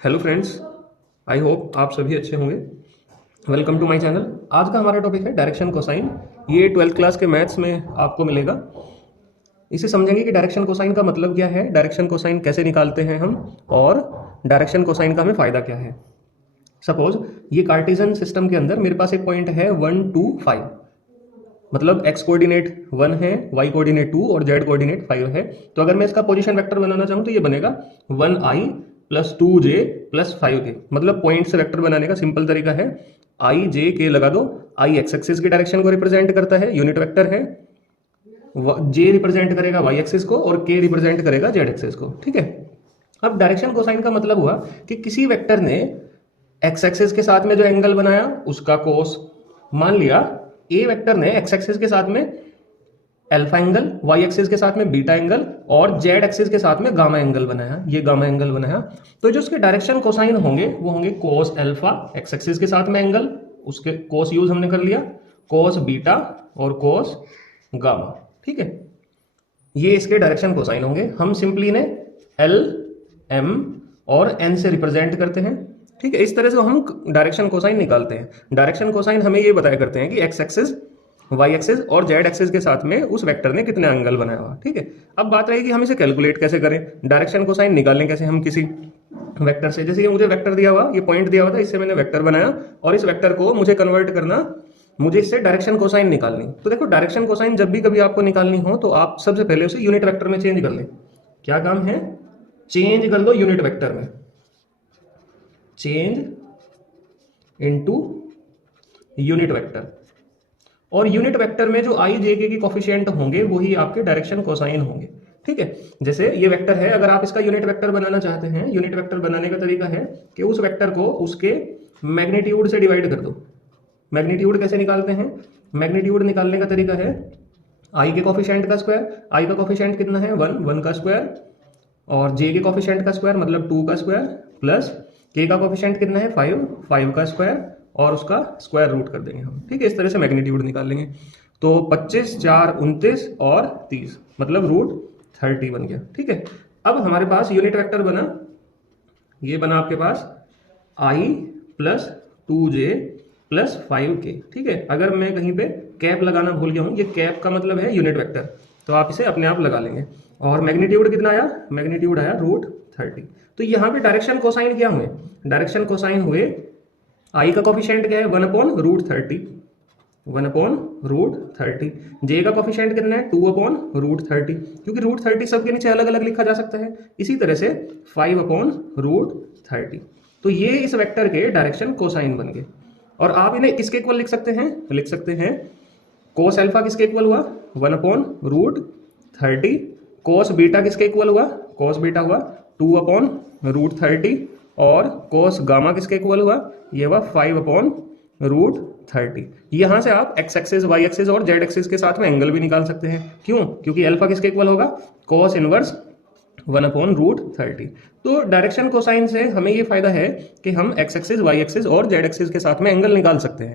Hello friends, I hope आप सभी अच्छे होंगे। Welcome to my channel. आज का हमारा टॉपिक है डायरेक्शन कोसाइन। ये 12th क्लास के मैथ्स में आपको मिलेगा। इसे समझेंगे कि डायरेक्शन कोसाइन का मतलब क्या है, डायरेक्शन कोसाइन कैसे निकालते हैं हम, और डायरेक्शन कोसाइन का हमें फ़ायदा क्या है। सपोज ये कार्टेशियन सिस्टम के अंदर मेरे पास एक पॉइंट है 1 2 5, मतलब x कोऑर्डिनेट 1 है, y कोऑर्डिनेट 2 और z कोऑर्डिनेट 5 है। तो अगर मैं इसका पोजीशन वेक्टर बनाना चाहूँ तो ये बनेगा 1i plus 2j plus 5k। मतलब पॉइंट से वेक्टर बनाने का सिंपल तरीका है, i j k लगा दो। i एक्स एक्सिस की डायरेक्शन को रिप्रेजेंट करता है, यूनिट वेक्टर है। j रिप्रेजेंट करेगा y एक्सिस को और k रिप्रेजेंट करेगा z एक्सिस को। ठीक है। अब डायरेक्शन कोसाइन का मतलब हुआ कि किसी वेक्टर ने एक्स एक्सिस के साथ में जो एंगल बनाया उसका कोस, मान लिया ए वेक्टर ने एक्स एक्सिस के साथ में अल्फा एंगल, वाई एक्सिस के साथ में बीटा एंगल और जेड एक्सिस के साथ में गामा एंगल बनाया, ये गामा एंगल बनाया। तो जो उसके डायरेक्शन कोसाइन होंगे वो होंगे कोस अल्फा एक्स एक्सिस के साथ में एंगल, उसके कोस यूज हमने कर लिया, कोस बीटा और कोस गामा। ठीक है, ये इसके डायरेक्शन कोसाइन होंगे। हम सिंपली ने एल, एम और एन से रिप्रेजेंट करते हैं। ठीक है, इस तरह से हम डायरेक्शन कोसाइन निकालते हैं। डायरेक्शन कोसाइन हमें ये बताया करते हैं कि एक्स एक्सिस, वाई एक्सिस और जेड एक्सिस के साथ में उस वेक्टर ने कितने एंगल बनाया हुआ। ठीक है, अब बात रहेगी हम इसे कैलकुलेट कैसे करें, डायरेक्शन कोसाइन निकालें कैसे हम किसी वेक्टर से। जैसे ये मुझे वेक्टर दिया हुआ, ये पॉइंट दिया हुआ था, इससे मैंने वेक्टर बनाया और इस वेक्टर को मुझे कन्वर्ट करना, मुझे इससे डायरेक्शन कोसाइन निकालनी। तो देखो, डायरेक्शन कोसाइन जब भी कभी आपको निकालनी हो तो आप सबसे पहले उसे यूनिट वेक्टर में चेंज कर लें। क्या काम है, चेंज कर लो यूनिट वेक्टर में, चेंज इनटू यूनिट वेक्टर। और यूनिट वेक्टर में जो आई जे के कोफिशिएंट होंगे वही आपके डायरेक्शन कोसाइन होंगे। ठीक है, जैसे ये वेक्टर है, अगर आप इसका यूनिट वेक्टर बनाना चाहते हैं, यूनिट वेक्टर बनाने का तरीका है कि उस वेक्टर को उसके मैग्नीट्यूड से डिवाइड कर दो। मैग्नीट्यूड कैसे निकालते हैं, मैग्नीट्यूड निकालने का तरीका है आई के कोफिशिएंट का स्क्वायर। आई का कोफिशिएंट कितना है 1, 1 का स्क्वायर, और जे के कोफिशिएंट का स्क्वायर मतलब 2 का स्क्वायर, प्लस के का कोफिशिएंट कितना है 5, 5 का स्क्वायर और उसका स्क्वायर रूट कर देंगे हम। ठीक है, इस तरह से मैग्नीट्यूड निकाल लेंगे। तो 25, 4, 29 और 30 मतलब रूट 30 बन गया। ठीक है, अब हमारे पास यूनिट वेक्टर बना, ये बना आपके पास आई प्लस 2j प्लस 5k। ठीक है, अगर मैं कहीं पे कैप लगाना भूल गया हूँ, ये कैप का मतलब है यूनिट वेक्टर, तो आप इसे अपने आप लगा लेंगे। और मैग्नीट्यूड कितना आया, मैग्नीट्यूड आया रूट 30। तो यहाँ पे डायरेक्शन कोसाइन क्या हुए, डायरेक्शन कोसाइन हुए आई का कोफिशिएंट क्या है 1/√30, 1/√30। जे का कोफिशिएंट कितना है 2/√30, क्योंकि रूट 30 सबके नीचे अलग अलग लिखा जा सकता है। इसी तरह से 5/√30। तो ये इस वेक्टर के डायरेक्शन कोसाइन बन गए। और आप इन्हें किसके इक्वल लिख सकते हैं, लिख सकते हैं कोस अल्फा किसके इक्वल हुआ 1/√30, कोस बीटा किसके इक्वल हुआ, कोस बीटा हुआ 2/√30, और कोस गामा किसके इक्वल हुआ, ये हुआ 5/√30। यहां से आप एक्स एक्सिस, वाई एक्सिस और जेड एक्सिस के साथ में एंगल भी निकाल सकते हैं। क्यों, क्योंकि अल्फा किसके इक्वल होगा कोस इनवर्स 1/√30। तो डायरेक्शन कोसाइन से हमें ये फायदा है कि हम एक्स एक्सिस, वाई एक्सिस और जेड एक्सिस के साथ में एंगल निकाल सकते हैं।